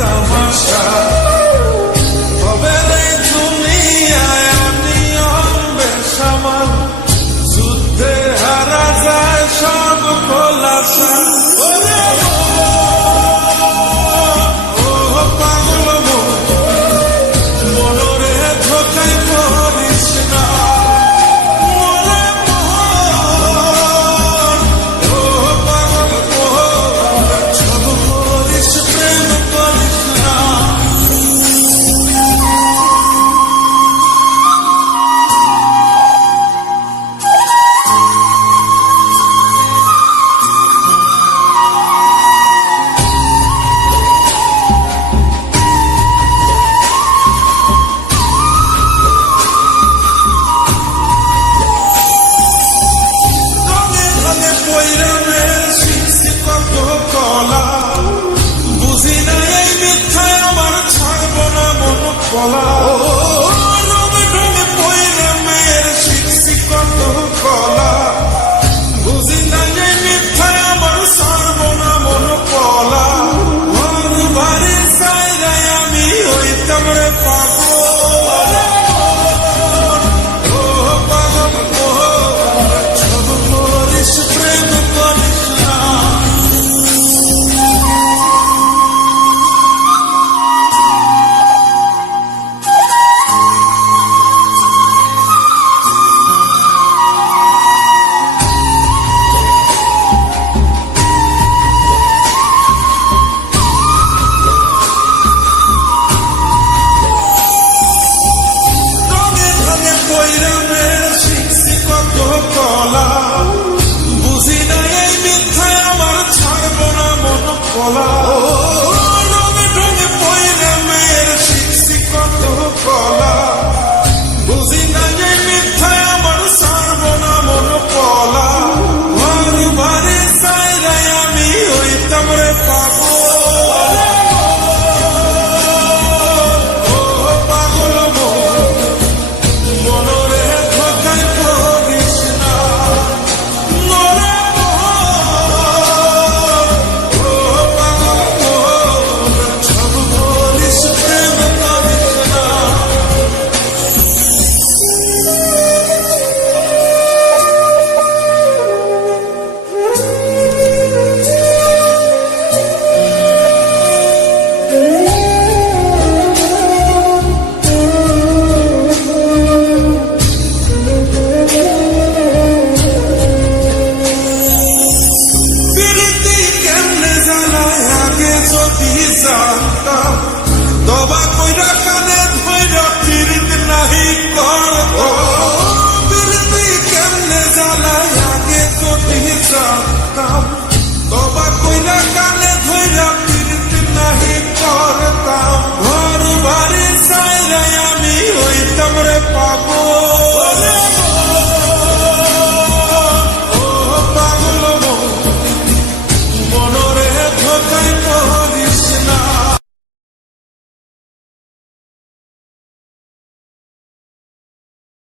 da mancha. করতাম। দবা কইরা কানে ধৈরা পীড়িত নাহি কর। পীড়িতি কেমনে জ্বালায় আগে কঠিন জানতাম। দবা কইরা কানে ধৈরা পীড়িত নাহি করতাম। ঘর বাড়ি চাইলে আমি হইতাম রে পাবো পাগল মন। মনরে ধোকায়